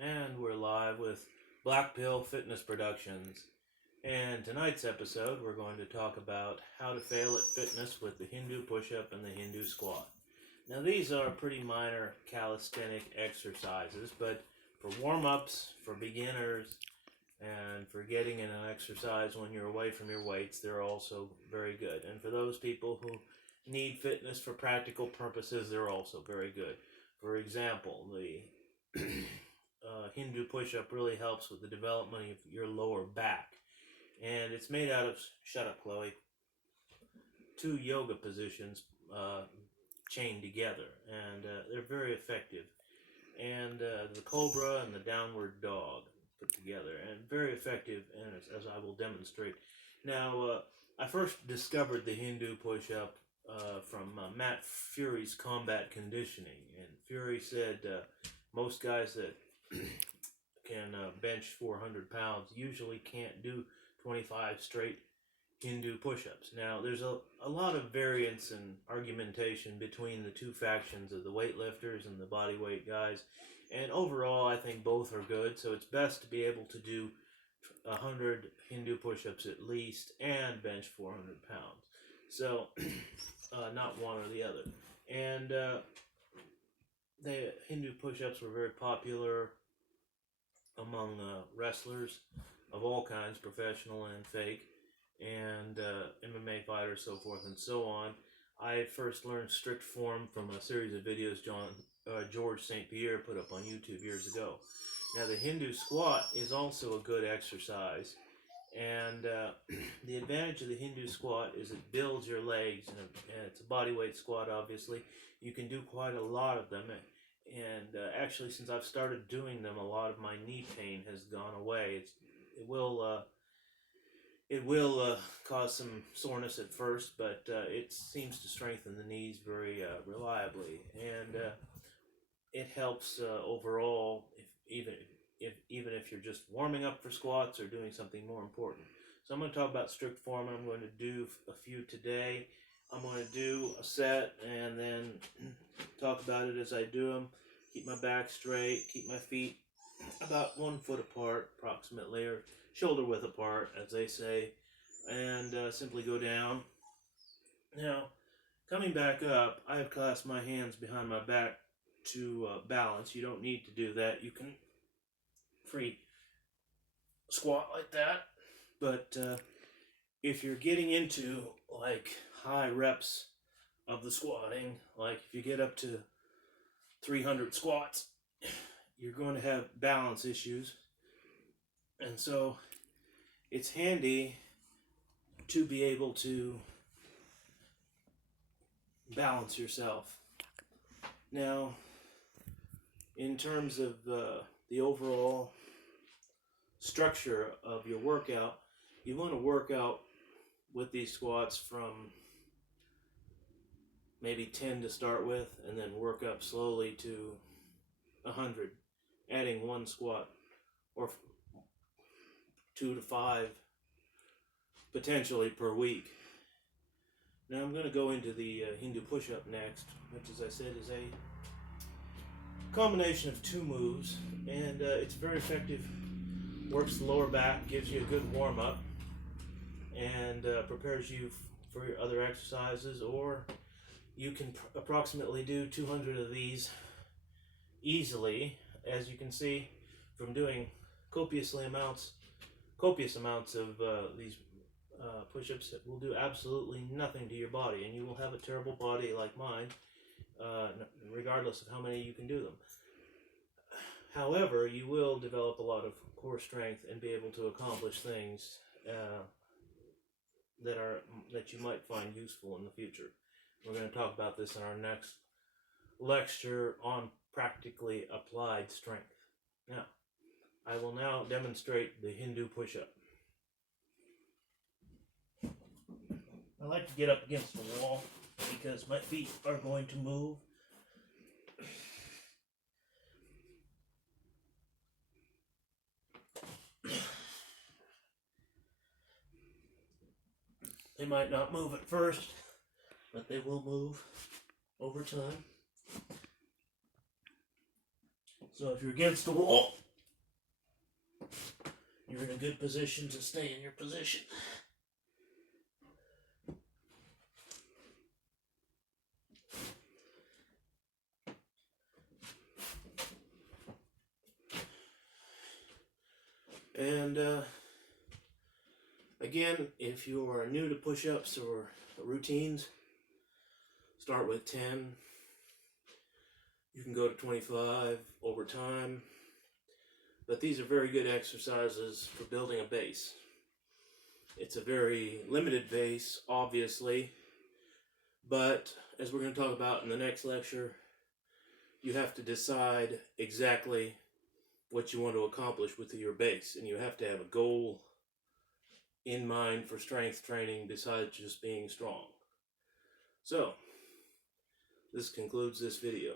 And we're live with Black Pill Fitness Productions. And tonight's episode, we're going to talk about how to fail at fitness with the Hindu push-up and the Hindu squat. Now, these are pretty minor calisthenic exercises, but for warm-ups, for beginners, and for getting in an exercise when you're away from your weights, they're also very good. And for those people who need fitness for practical purposes, they're also very good. For example, the Hindu push-up really helps with the development of your lower back. And it's made out of, shut up Chloe, two yoga positions chained together. And they're very effective. And the cobra and the downward dog put together. And very effective, and as I will demonstrate. Now, I first discovered the Hindu push-up from Matt Fury's Combat Conditioning. And Fury said most guys that can bench 400 pounds usually can't do 25 straight Hindu push-ups. Now, there's a lot of variance and argumentation between the two factions of the weightlifters and the bodyweight guys, and overall I think both are good, so it's best to be able to do 100 Hindu push-ups at least and bench 400 pounds. So, not one or the other. And the Hindu push-ups were very popular among wrestlers of all kinds, professional and fake, and MMA fighters, so forth and so on. I first learned strict form from a series of videos George St. Pierre put up on YouTube years ago. Now, the Hindu squat is also a good exercise, and the advantage of the Hindu squat is it builds your legs, and it's a bodyweight squat, obviously. You can do quite a lot of them, and actually, since I've started doing them, a lot of my knee pain has gone away. It will cause some soreness at first, but it seems to strengthen the knees very reliably, and it helps overall, even if you're just warming up for squats or doing something more important. So I'm going to talk about strict form, and I'm going to do a few today. I'm going to do a set and then talk about it as I do them. Keep my back straight, keep my feet about 1 foot apart approximately, or shoulder width apart as they say, and simply go down. Now, coming back up, I have clasped my hands behind my back to balance. You don't need to do that. You can free squat like that, but if you're getting into like high reps of the squatting, like if you get up to 300 squats, you're going to have balance issues, and so it's handy to be able to balance yourself. Now, in terms of the overall structure of your workout, you want to work out with these squats from maybe 10 to start with, and then work up slowly to 100, adding one squat or 2 to 5 potentially per week. Now I'm going to go into the Hindu push-up next, which, as I said, is a combination of two moves, and it's very effective. Works the lower back, gives you a good warm-up, and prepares you for your other exercises. Or you can approximately do 200 of these easily, as you can see from doing copious amounts of these push-ups that will do absolutely nothing to your body, and you will have a terrible body like mine, regardless of how many you can do them. However, you will develop a lot of core strength and be able to accomplish things that you might find useful in the future. We're going to talk about this in our next lecture on practically applied strength. Now, I will now demonstrate the Hindu push-up. I like to get up against the wall because my feet are going to move. They might not move at first, but they will move over time. So if you're against the wall, you're in a good position to stay in your position. And again, if you are new to push-ups or routines, start with 10. You can go to 25 over time. But these are very good exercises for building a base. It's a very limited base, obviously, but as we're going to talk about in the next lecture, you have to decide exactly what you want to accomplish with your base, and you have to have a goal in mind for strength training besides just being strong. So, this concludes this video.